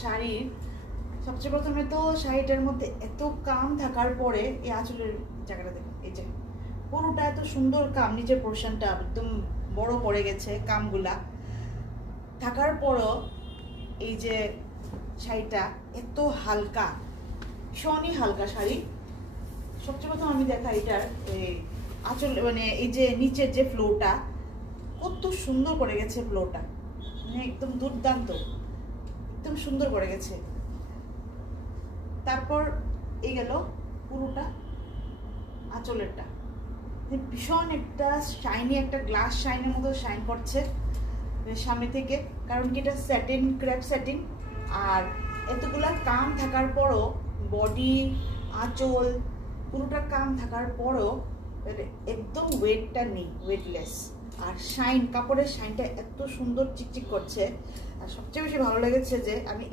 শাড়ির সবচেয়ে প্রথমে তো শাড়িটার মধ্যে এত কাম থাকার পরে এই আঁচলের জায়গাটা দেখুন, এই যে পুরোটা এত সুন্দর কাম, নিচের পোর্শনটা একদম বড় পড়ে গেছে কামগুলা থাকার পরও এই যে শাড়িটা এত হালকা, ভীষণই হালকা শাড়ি। সবচেয়ে প্রথম আমি দেখা এটার এই আঁচল মানে এই যে নিচের যে ফ্লোটা কত সুন্দর করে গেছে, ফ্লোটা মানে একদম দুর্দান্ত, একদম সুন্দর করে গেছে। তারপর এই গেল পুরোটা আঁচলেরটা, ভীষণ একটা শাইনি, একটা গ্লাস শাইনের মতো শাইন করছে সামনে থেকে, কারণ কি এটা স্যাটিন, ক্রেপ স্যাটিন। আর এতগুলা কাম থাকার পরও বডি আঁচল পুরোটা কাম থাকার পরও একদম ওয়েটটা নেই, ওয়েটলেস। আর শাইন, কাপড়ের শাইনটা এত সুন্দর চিকচিক করছে। আর সবচেয়ে বেশি ভালো লেগেছে যে আমি